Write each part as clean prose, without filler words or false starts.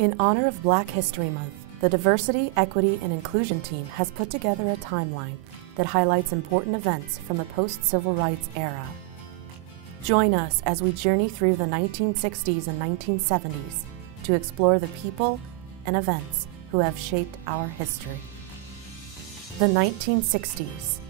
In honor of Black History Month, the Diversity, Equity, and Inclusion team has put together a timeline that highlights important events from the post-civil rights era. Join us as we journey through the 1960s and 1970s to explore the people and events who have shaped our history. The 1960s.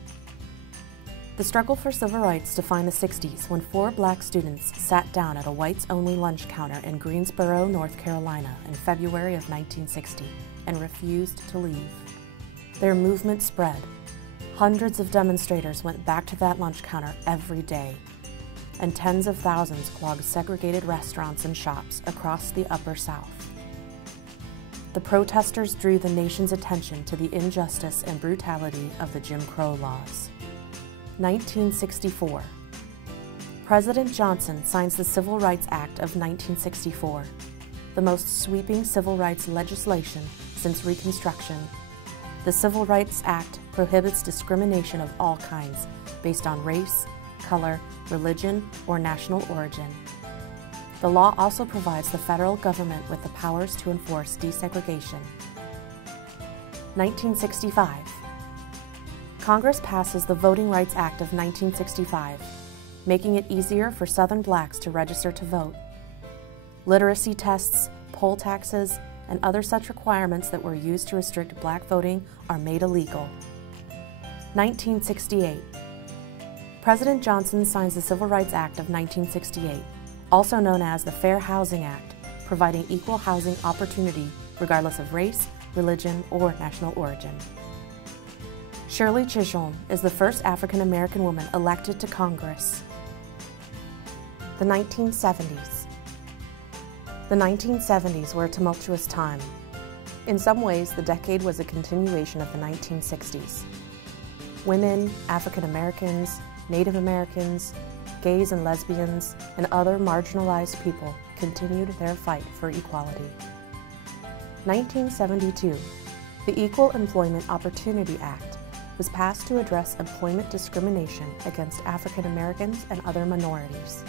The struggle for civil rights defined the 60s when 4 Black students sat down at a whites-only lunch counter in Greensboro, North Carolina in February of 1960 and refused to leave. Their movement spread. Hundreds of demonstrators went back to that lunch counter every day, and tens of thousands clogged segregated restaurants and shops across the Upper South. The protesters drew the nation's attention to the injustice and brutality of the Jim Crow laws. 1964. President Johnson signs the Civil Rights Act of 1964, the most sweeping civil rights legislation since Reconstruction. The Civil Rights Act prohibits discrimination of all kinds based on race, color, religion, or national origin. The law also provides the federal government with the powers to enforce desegregation. 1965. Congress passes the Voting Rights Act of 1965, making it easier for Southern Blacks to register to vote. Literacy tests, poll taxes, and other such requirements that were used to restrict Black voting are made illegal. 1968. President Johnson signs the Civil Rights Act of 1968, also known as the Fair Housing Act, providing equal housing opportunity regardless of race, religion, or national origin. Shirley Chisholm is the first African-American woman elected to Congress. The 1970s. The 1970s were a tumultuous time. In some ways, the decade was a continuation of the 1960s. Women, African Americans, Native Americans, gays and lesbians, and other marginalized people continued their fight for equality. 1972. The Equal Employment Opportunity Act was passed to address employment discrimination against African Americans and other minorities.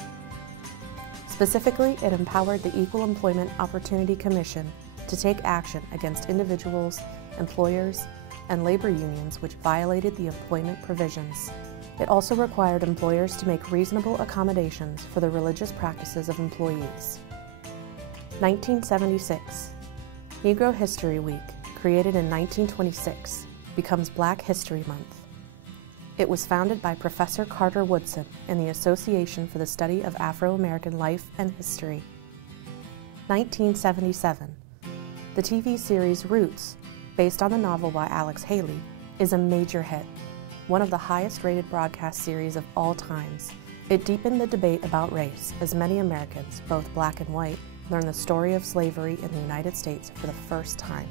Specifically, it empowered the Equal Employment Opportunity Commission to take action against individuals, employers, and labor unions which violated the employment provisions. It also required employers to make reasonable accommodations for the religious practices of employees. 1976. Negro History Week, created in 1926, becomes Black History Month. It was founded by Professor Carter Woodson in the Association for the Study of Afro-American Life and History. 1977. The TV series Roots, based on the novel by Alex Haley, is a major hit, one of the highest-rated broadcast series of all times. It deepened the debate about race as many Americans, both Black and white, learned the story of slavery in the United States for the first time.